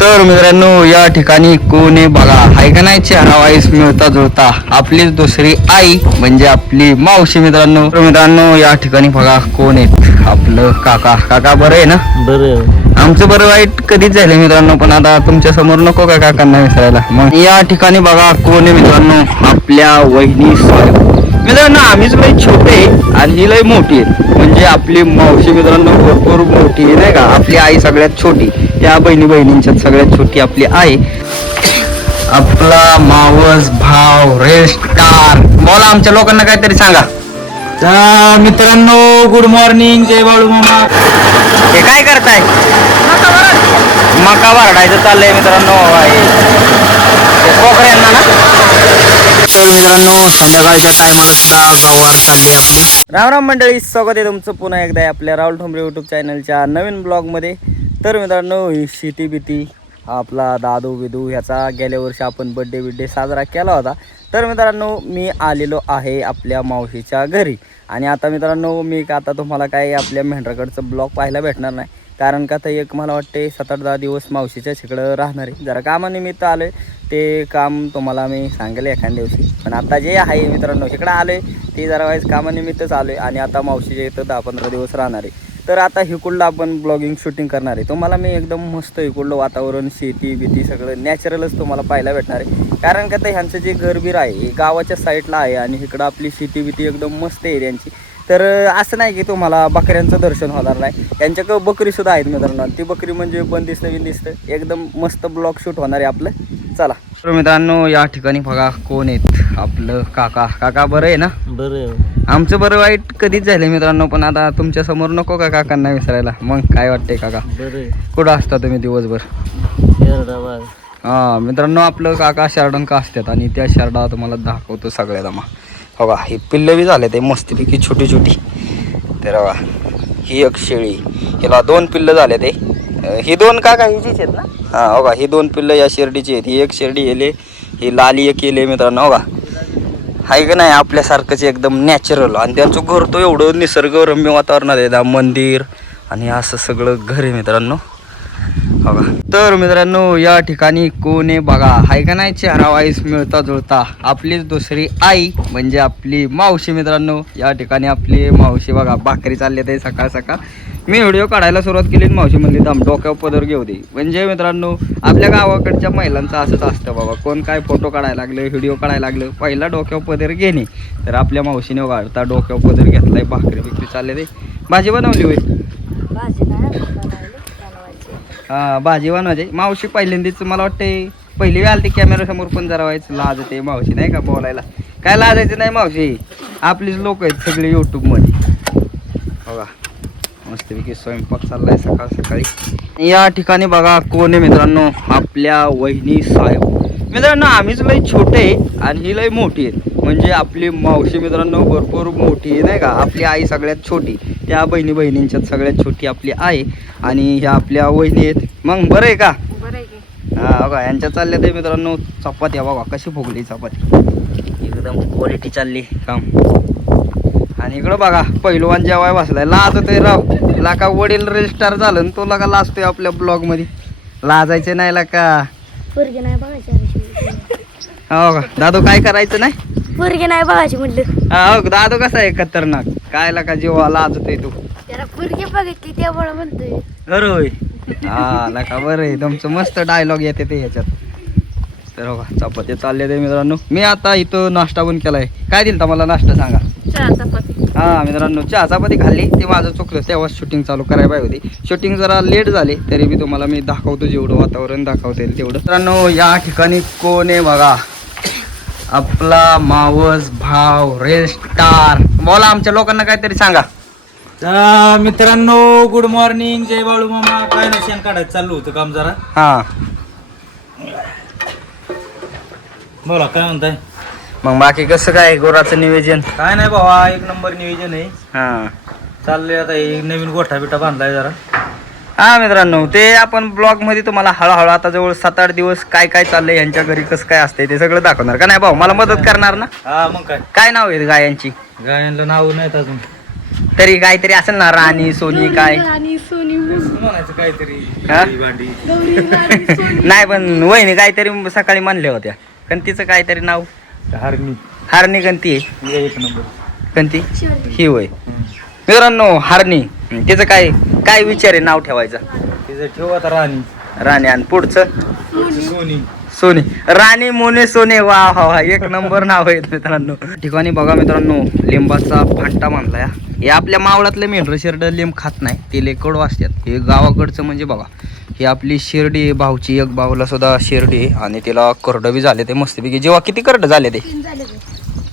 तर मित्रांनो या ठिकाणी कोणी बघा हाय का नाही चेहरा वाईस मिळता जुळता आपलीच दुसरी आई म्हणजे आपली मावशी मित्रांनो. तर मित्रांनो या ठिकाणी बघा कोण आहेत आपलं काका. काका बरं आहे ना? बरं. आमचं बरं वाईट कधीच झालं मित्रांनो, पण आता तुमच्या समोर नको का काकांना विसरायला. मग या ठिकाणी बघा कोण आहे मित्रांनो आपल्या वहिनी साहेब मित्रांनो. आम्हीच लई छोटे आणि ही लई मोठी आहे म्हणजे आपली मावशी मित्रांनो भरपूर मोठी आहे नाही का. आपली आई सगळ्यात छोटी, या बहिणींच्यात सगळ्यात छोटी आपली आई. आपला मावस भाव रेल स्टार. बोला आमच्या लोकांना काहीतरी सांगा. मित्रांनो गुड मॉर्निंग, जय बाळू मामा. हे काय करताय? मका भरडायचं चाललंय मित्रांनो. कोकऱ्यांना ना. तर मित्रांनो संध्याकाळच्या टायमाला गवार चालली आपली. राम मंडळी, स्वागत आहे तुमचं पुन्हा एकदा आपल्या राहुल ठोंबरे यूट्यूब चॅनलच्या नवीन ब्लॉगमध्ये. तर मित्रांनो ही शेती बिती आपला दादू बिदू ह्याचा गेल्या वर्षी आपण बड्डे साजरा केला होता. तर मित्रांनो मी आलेलो आहे आपल्या मावशीच्या घरी. आणि आता मित्रांनो मी आता तुम्हाला काय आपल्या मेंढराकडचं ब्लॉग पाहायला भेटणार नाही, कारण का तर एक मला वाटते 7-8-10 दिवस मावशीच्या तिकडं राहणार आहे. जरा कामानिमित्त आलो आहे, ते काम तुम्हाला मी सांगेल एखाद्या दिवशी. पण आता जे आहे मित्रांनो इकडं आलो आहे ते जरा वाईज कामानिमित्तच आलो आहे आणि आता मावशीच्या इथं 10-15 दिवस राहणार आहे. तर आता हिकुडलं आपण ब्लॉगिंग शूटिंग करणार आहे. तुम्हाला मी एकदम मस्त हिकुडलं वातावरण शेती बिती सगळं नॅचरलच तुम्हाला पाहायला भेटणार आहे, कारण का तर ह्यांचं जे घरबीर आहे हे गावाच्या साईडला आहे आणि इकडं आपली शेती बिती एकदम मस्त आहे त्यांची. तर असं नाही की तुम्हाला बकऱ्यांचं दर्शन होणार नाही, त्यांच्याकडं बकरीसुद्धा आहेत मित्रांनो. ती बकरी म्हणजे बंदिस्त बिंदिस्त एकदम मस्त ब्लॉग शूट होणार आहे आपलं. चला तर मित्रांनो या ठिकाणी बघा कोण आहेत आपलं काका. काका बरं आहे ना? बरं. आमचं बरं वाईट कधीच झालं मित्रांनो, पण आता तुमच्या समोर नको का काकांना विसरायला. मग काय वाटतंय काका? बरं. कुठं असता तुम्ही दिवसभर? हां मित्रांनो आपलं काका शार्डन का असतात आणि त्या शार्डा तुम्हाला दाखवतो सगळ्यात. मग बघा ही पिल्लं बी झाले ते मस्तपैकी छोटी छोटी. तर बघा ही एक शेळी, हिला 2 पिल्लं झाले ते. ही 2 काका हिचीच आहेत ना? हां बघा ही 2 पिल्लं या शेरडीची आहेत. ही एक शेरडी येले, ही लाली एक येले मित्रांनो. बघा आहे का नाही आपल्यासारखंच एकदम नॅचरल. आणि त्यांचं घर तो एवढं निसर्गरम्य वातावरणात आहे, मंदिर आणि असं सगळं घर आहे मित्रांनो. बघा तर मित्रांनो या ठिकाणी कोण आहे बघा हाय का नाही चेहरा वाईस मिळता जुळता आपलीच दुसरी आई म्हणजे आपली मावशी मित्रांनो. या ठिकाणी आपली मावशी बघा भाकरी चालली आहे सकाळ सकाळ. मी व्हिडिओ काढायला सुरुवात केली, मावशी म्हणली दम डोक्यावर पदर घेऊ दे. म्हणजे मित्रांनो आपल्या गावाकडच्या महिलांचं असंच असतं बाबा, कोण काय फोटो काढायला लागलं व्हिडिओ काढायला लागलं पहिला डोक्यावर पदर घेणे. तर आपल्या मावशीने वाढता डोक्यावर पदर घेतलाय, भाकरी बिकरी चालले ते. भाजी बनवली होय? हां भाजी बनवायची. मावशी पहिल्यांदाच मला वाटते पहिली वेळ आली कॅमेऱ्यासमोर, पण जरा व्हायचं लाज येते मावशी नाही का बोलायला. काय लाजायचं नाही मावशी, आपलीच लोक आहेत सगळे यूट्यूबमध्ये. बघा मस्तपैकी स्वयंपाक चाललाय सकाळ सकाळी. या ठिकाणी बघा कोण आहे मित्रांनो आपल्या वहिनी साहेब मित्रांनो. आम्हीच लई छोटे आणि ही लई मोठी आहे म्हणजे आपली मावशी मित्रांनो भरपूर मोठी आहे नाही का. आपली आई सगळ्यात छोटी, त्या बहिणींच्यात सगळ्यात छोटी आपली आई आणि ह्या आपल्या वहिनी आहेत. मग बरं आहे का? हां बघा यांच्या चालल्या ते मित्रांनो चपात्या. बघा कशी फुगली चपाती, एकदम क्वालिटी चालली काम. आणि इकडं बघा पहिलवान जेवाय बसलाय. लाज होतोय राव ला का, वडील रजिस्टार झालं तो लगा लाजतोय आपल्या ब्लॉग मध्ये. लाजायचं नाही ला का. हो का दादू काय करायचं नाही? पोरगी नाही बघायची म्हटलं. हो दादू कसा आहे खतरनाक, काय ला का जीवा लाजतोय तू. त्याला पोरगी बघितली त्यामुळे म्हणतोय. अरे होय हा ला का. बरं आहे तुमचं मस्त डायलॉग येते ते ह्याच्यात. तर हो का चपाती चालले ते मित्रांनो. मी आता इथं नाश्ता पण केलाय. काय दिलं मला नाश्ता सांगा? हां मित्रांनो चहा चपाती खाल्ली. ते माझं चुकलं, तेव्हाच शूटिंग चालू करायला पाहिजे होती. शूटिंग जरा लेट झाली तरी मी तुम्हाला मी दाखवतो जेवढं वातावरण दाखवता येईल तेवढं. मित्रांनो या ठिकाणी कोण आहे बघा आपला मावस भाव रेल स्टार. बोला आमच्या लोकांना काहीतरी सांगा. मित्रांनो गुड मॉर्निंग, जय बाळू मामा. काय नाही शेण काढायचं चालू होतं काम जरा. हां बोला काय म्हणताय? मग बाकी कसं काय गोराचं नियोजन? काय नाही भावा एक नंबर नियोजन आहे. हां चाललंय आता एक नवीन गोठा बिठा बांधलाय जरा. हा मित्रांनो ते आपण ब्लॉग मध्ये तुम्हाला हळूहळू आता जवळ 7-8 दिवस काय काय चाललंय यांच्या घरी कसं काय असतंय ते सगळं दाखवणार का नाही भाऊ? मला मदत करणार ना? हा मग काय काय नाव आहे गायांची? गायांना नाव नाहीत अजून. तरी काहीतरी असेल ना, राणी सोनी काय आणि सोनी म्हणायचं काहीतरी हा? भांडी नाही पण वहिनी काहीतरी सकाळी म्हणल्या होत्या. कंतीचं काहीतरी नाव हरणी हारणी कंती आहे. एक नंबर. कंती ही होय मित्रांनो, हारणी. तिचं काय काय विचार आहे नाव ठेवायचं? तिचं ठेव आता राणी राणी. आणि पुढचं सोनी. सोनी. राणी मोने सोने. वा वा वा, एक नंबर नाव आहे मित्रांनो. ठिकाणी बघा मित्रांनो, लिंबाचा फांटा मानलाय. हे आपल्या मावळातलं मेंढर शेरड लिंब खात नाही, ते लय कडू असतात. हे गावाकडचं म्हणजे बघा, ही आपली शेरडी आहे भाऊची. एक भाऊला सुद्धा शेरडी आहे आणि तिला करड बी झाले ते मस्तपैकी. जेव्हा किती करड झाले ते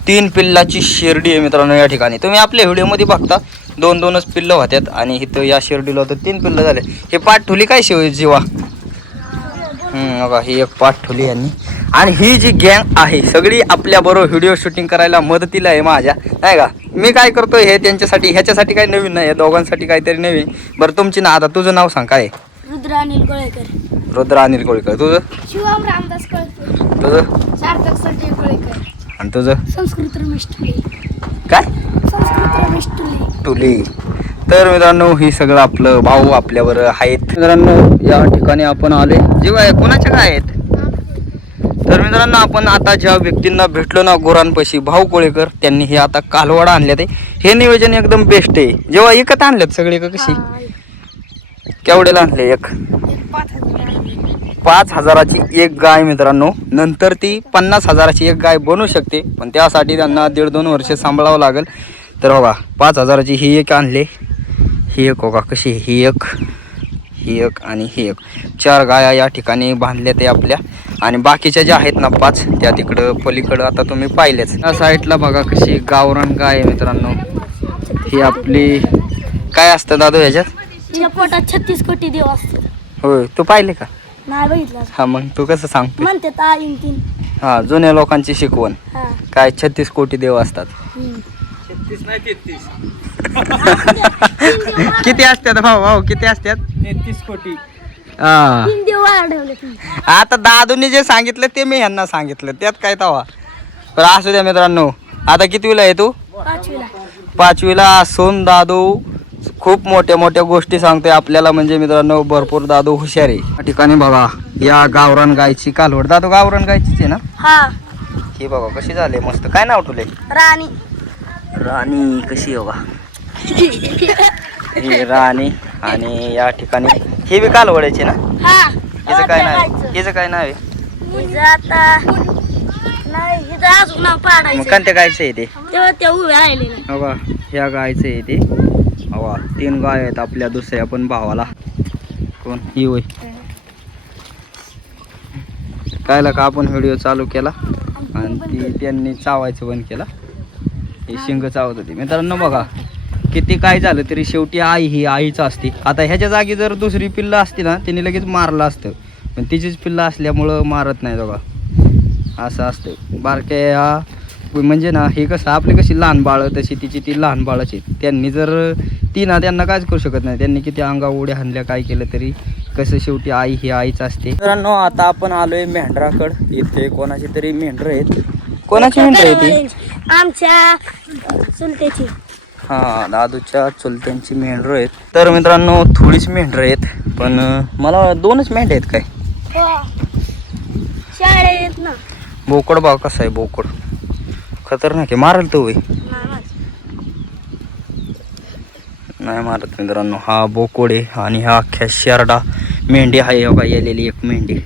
3 पिल्लाची शेरडी आहे मित्रांनो या ठिकाणी. तुम्ही आपल्या व्हिडिओमध्ये बघता 2-2च पिल्लं होत्यात आणि इथं या शेरडीला होतं 3 पिल्लं झाले. हे पाठ ठुली काय शिव जीवा. बघा ही एक पाठ ठुली यांनी. आणि ही जी गँग आहे सगळी आपल्या बरोबर व्हिडिओ शूटिंग करायला मदतीला आहे माझ्या, नाही का. मी काय करतोय हे त्यांच्यासाठी, ह्याच्यासाठी काही नवीन नाही, दोघांसाठी काहीतरी नवीन. बरं तुमची ना, आता तुझं नाव सांग काय? रुद्र अनिल कोळेकर. रुद्र अनिल कोळेकर. तुझं? शिवम रामदास कोळेकर. तुझं? सार्थक संजय कोळेकर. आणि तुझं? संस्कृत रमेश टुले. काय? संस्कृत रमेश टुले. टुली. तर मित्रांनो, ही सगळं आपलं भाऊ आपल्यावर आहेत. मित्रांनो या ठिकाणी आपण आले जेव्हा कोणाच्या काय आहेत. तर मित्रांनो, आपण आता ज्या व्यक्तींना भेटलो ना गोरांपाशी, भाऊ कोळेकर, त्यांनी हे आता कालवाडा आणले ते. हे नियोजन एकदम बेस्ट आहे. जेव्हा एकत आणल्यात सगळे का कशी? केवढ्याला आणले? एक 5,000ची एक गाय मित्रांनो. नंतर ती 50,000ची एक गाय बनू शकते, पण त्यासाठी त्यांना 1.5-2 वर्ष सांभाळावं लागेल. तर बघा 5,000ची ही एक आणले. ही एक बघा कशी, ही एक, ही एक आणि ही एक. 4 गाया या ठिकाणी बांधल्या ते आपल्या. आणि बाकीच्या ज्या आहेत ना 5, त्या तिकडं पलीकडं आता तुम्ही पाहिलेच. या साईडला बघा कशी गावरान गाय आहे मित्रांनो. ही आपली काय असतं दादू ह्याच्यात? तिच्या पोटात 36 कोटी देव असतात. होय, तू पाहिले का? नाही बघितलं. हा मग तू कसं सांगतो? म्हणते ताईन तीन. हा, जुन्या लोकांची शिकवण. हा. काय 36 कोटी देव असतात. 36 नाही 33. किती असतात भाऊ किती असतात? 33 कोटी. हा, 3 देव वाढवले तुम्ही. आता दादूने जे सांगितलं ते मी ह्यांना सांगितलं, त्यात काय तवा. पण असू द्या मित्रांनो. आता कितवीला आहे तू? 5वीला. 5वीला असून दादू खूप मोठ्या मोठ्या गोष्टी सांगतोय आपल्याला. म्हणजे मित्रांनो भरपूर दादू हुशार आहे. या ठिकाणी बघा या गावरान गायची कालवड. दादू गावरान गायचीच आहे ना? हा. ही बघा कशी झाली मस्त. काय नाव ठेवलंय? राणी. राणी. कशी आहे बघा ही राणी. आणि या ठिकाणी हे बी कालवडायचे ना? हा. हिचं काय नाव आहे? हिचं काय नाव आहे? हिचं आता नाही, हिचं अजून नाव मग पाडायचं. कोणत्या गायचं आहे ते? तेव्हा त्या उभ्या राहिले नाही. हवा ह्या गायचं आहे ते. हवा 3 गाय आहेत आपल्या दुसऱ्या पण भावाला. कोण? ही होय. कायला का आपण व्हिडिओ चालू केला आणि ती त्यांनी चावायचं बंद केला. हे शिंग चावत होते मित्रांनो. बघा किती काय झालं तरी शेवटी आई ही आईच असते. आता ह्याच्या जागी जर दुसरी पिल्लं असती ना तिने लगेच मारलं असतं, पण तिचीच पिल्लं असल्यामुळं मारत नाही. बघा असं असतं बारक्या. म्हणजे ना हे कसं आपली कशी लहान बाळं तशी तिची ती लहान बाळच आहेत. त्यांनी जर ती ना त्यांना कायच करू शकत नाही. त्यांनी किती अंगा उड्या हाणल्या काय केलं तरी कसं शेवटी आई ही आईच असते. मित्रांनो आता आपण आलोय मेंढराकड. इथे कोणाची तरी मेंढर आहेत. कोणाची मेंढर आहे ती? आमच्या चुलत्याची. हा, दादूच्या चुलत्यांची मेंढर आहेत. तर मित्रांनो थोडीच मेंढर आहेत, पण मला 2च मेंढर आहेत काय. हो. शाळेत ना. बोकड भाव कसा आहे? बोकड खतरनाक आहे. मारल तो? नाही मारत मित्रांनो. हा बोकड आहे आणि हा अख्ख्या शेरडा मेंढी आहे. बघा येलेली एक मेंढी.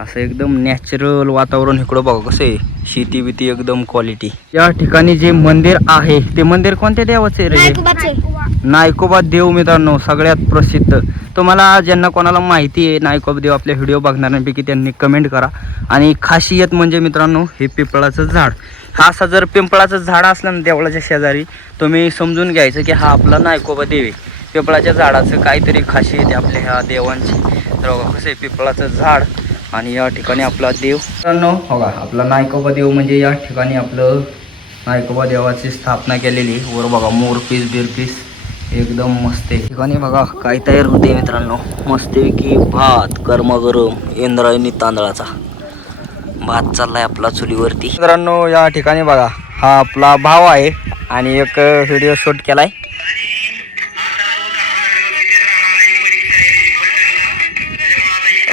असं एकदम नॅचरल वातावरण इकडं बघा कसं आहे. शेती बिती एकदम क्वालिटी. या ठिकाणी जे मंदिर आहे ते मंदिर कोणत्या देवाचे आहे रे? नायकोबा देव मित्रांनो, सगळ्यात प्रसिद्ध. तुम्हाला ज्यांना कोणाला माहिती आहे नायकोबा देव आपल्या व्हिडिओ बघणाऱ्यांपैकी त्यांनी कमेंट करा. आणि खासियत म्हणजे मित्रांनो हे पिंपळाचं झाड. हा असा जर पिंपळाचं झाड असलं ना देवळाच्या शेजारी, तुम्ही समजून घ्यायचं की हा आपला नायकोबा देव आहे. पिंपळाच्या झाडाचं काहीतरी खासियत आहे आपल्या ह्या देवांची. तर बघा कसं आहे पिंपळाचं झाड आणि या ठिकाणी आपला देव. मित्रांनो बघा आपला नायकोबा देव म्हणजे या ठिकाणी आपलं नायकोबा देवाची स्थापना केलेली. वर बघा मोर पीस बिरपीस एकदम मस्त आहे. ठिकाणी बघा काय तयार होते मित्रांनो. मस्तपैकी भात गरमागरम इंद्रायणी तांदळाचा भात चाललाय आपला चुलीवरती. मित्रांनो या ठिकाणी बघा हा आपला भाव आहे आणि एक व्हिडिओ शूट केलाय.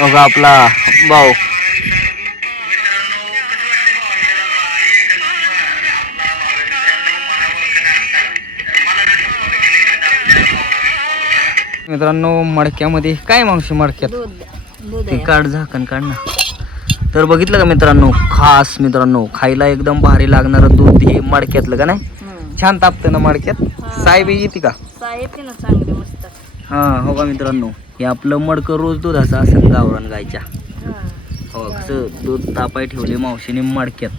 बघा आपला भाऊ. मित्रांनो मडक्यामध्ये काय मावशी मडक्यात ते काढ झाकण काढ ना. तर बघितलं का मित्रांनो, खास मित्रांनो खायला एकदम भारी लागणारं दूध हे मडक्यातलं का नाही. छान तापतं ना मडक्यात. साय बी येते का? हा हो का मित्रांनो, हे आपलं मडकं रोज दुधाचं असेल गावरान गायच्या. हो कसं दूध तापाय ठेवले मावशीने मडक्यात.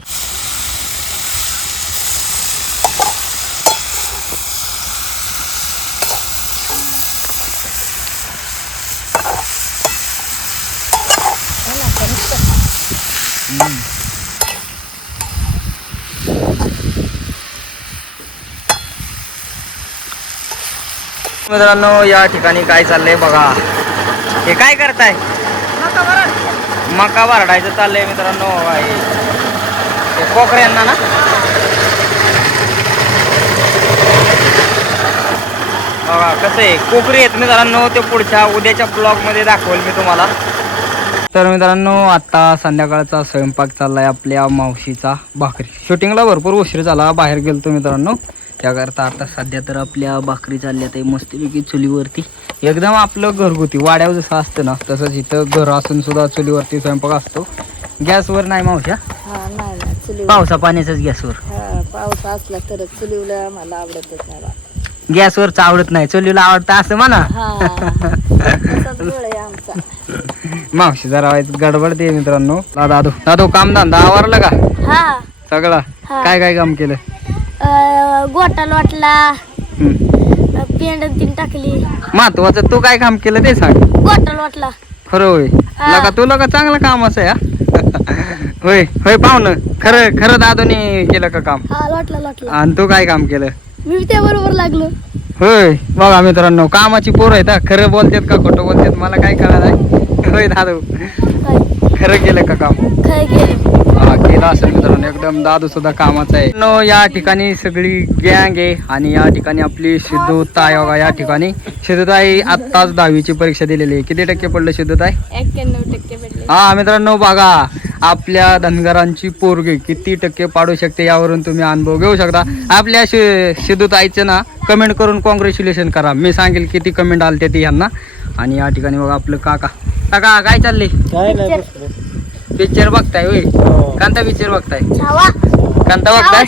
मित्रांनो या ठिकाणी काय चाललंय बघा. हे काय करताय? मका भरडायचं चाललंय मित्रांनो. हे कोकऱ्यांना ना बघा कसं आहे कोकरी आहेत मित्रांनो. ते पुढच्या उद्याच्या ब्लॉग मध्ये दाखवेल मी तुम्हाला. तर मित्रांनो आता संध्याकाळचा स्वयंपाक चाललाय आपल्या मावशीचा. भाकरी शूटिंगला भरपूर उशीर झाला, बाहेर गेलतो मित्रांनो. त्याकरता आता सध्या तर आपल्या भाकरी चालल्या ते मस्तपैकी चुलीवरती. एकदम आपलं घरगुती वाड्यावर जसं असतं ना तसंच इथं घर असून सुद्धा चुलीवरती स्वयंपाक असतो. गॅसवर नाही मावशा, पावसा पाण्याचाच गॅसवर. पाऊस असला तर चुलीवला मला आवडतच नाही. गॅसवरच आवडत नाही, चुलीला आवडतं असं म्हणा. मावशी जरा गडबडते मित्रांनो. दादू दादू काम धंदा आवरलं का सगळं? काय काय काम केलं? गोटा लोटला, पेंड तीन टाकली. महत्वाचं तू काय काम केलं ते सांग. गोटा लोटला. खरं होय लका तुला का चांगलं काम असं या. होय होय पाहुणं खरं खरं दादूने केलं का काम? लोटला. आणि तू काय काम केलं? मी त्या बरोबर लागलो. होय बघा मित्रांनो कामाची पोर आहेत. खरं बोलतात का खोटं बोलतात मला काय कळत आहे. होय दादू खरं केलं का काम? हा केलं असेल मित्रांनो. एकदम दादू सुद्धा कामाचा आहे. नो या ठिकाणी सगळी गँग आहे आणि या ठिकाणी आपली सिद्धूताई बघा. या ठिकाणी सिद्धूताई आत्ताच 10वीची परीक्षा दिलेली आहे. किती टक्के पडलं सिद्धूताई? 91% पडले. हा मित्रांनो बघा आपल्या धनगरांची पोरगी किती टक्के पाडू शकते यावरून तुम्ही अनुभव घेऊ शकता. आपल्या सिद्धूताईचं ना कमेंट करून कॉंग्रॅच्युलेशन करा. मी सांगेल किती कमेंट आले ते यांना. आणि या ठिकाणी बघा आपलं काका. काका काय चाललंय? पिक्चर बघताय होय? कांता पिक्चर बघताय? कांता बघताय?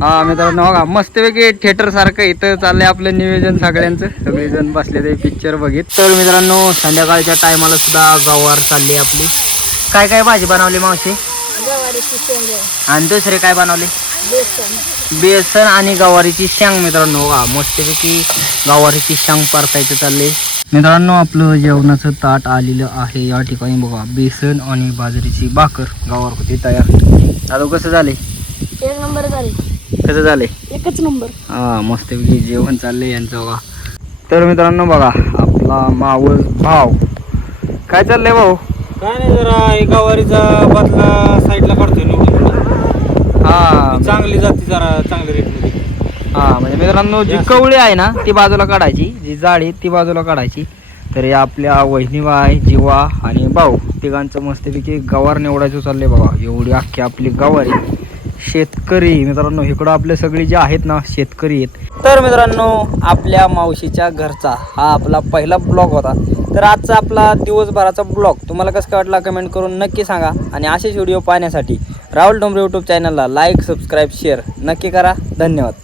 हा मित्रांनो बघा मस्तपैकी थिएटर सारखं इथं चाललंय आपलं नियोजन सगळ्यांचं. सगळेजण बसले ते पिक्चर बघित. तर मित्रांनो संध्याकाळच्या टायमाला सुद्धा गवार चालली आपली. काय काय भाजी बनवली मावशी? आणि दुसरे काय बनवले? बेसन आणि गवारीची शेंग मित्रांनो बघा मस्तपैकी गवारीची शेंग परतायचं चालले. मित्रांनो आपलं जेवणाचं ताट आलेलं आहे. या ठिकाणी बघा बेसन आणि बाजरीची भाकर गवार होती तयार. दादू कसं झाले? 1 नंबर झाले. कसं झाले? 1च नंबर. हा मस्तपैकी जेवण चाललंय यांचं बघा. तर मित्रांनो बघा आपला मावळ भाव काय चाललंय भाऊ? काय नाही जरा गवारीचा बदला साईडला काढतोय निवडून. हा चांगली जाती जरा चांगल्या रेट मध्ये. हा म्हणजे मित्रांनो जी कवळी आहे ना ती बाजूला काढायची, जी जाडी ती बाजूला काढायची. तर या आपल्या वहिनीबाई जीवा आणि भाऊ तिघांचं मस्तपैकी गवार निवडायचं चाललंय बघा. एवढी अख्खी आपली गवारी. शेतकरी मित्रांनो इकडं आपले सगळे जे आहेत ना शेतकरी आहेत. तर मित्रांनो आपल्या मावशीच्या घरचा हा आपला पहिला ब्लॉग होता. तर आजचा आपला दिवसभराचा ब्लॉग तुम्हाला कसं वाटला कमेंट करून नक्की सांगा. आणि असेच व्हिडिओ पाहण्यासाठी राहुल डोंबरे यूट्यूब चॅनलला लाईक सबस्क्राईब शेअर नक्की करा. धन्यवाद.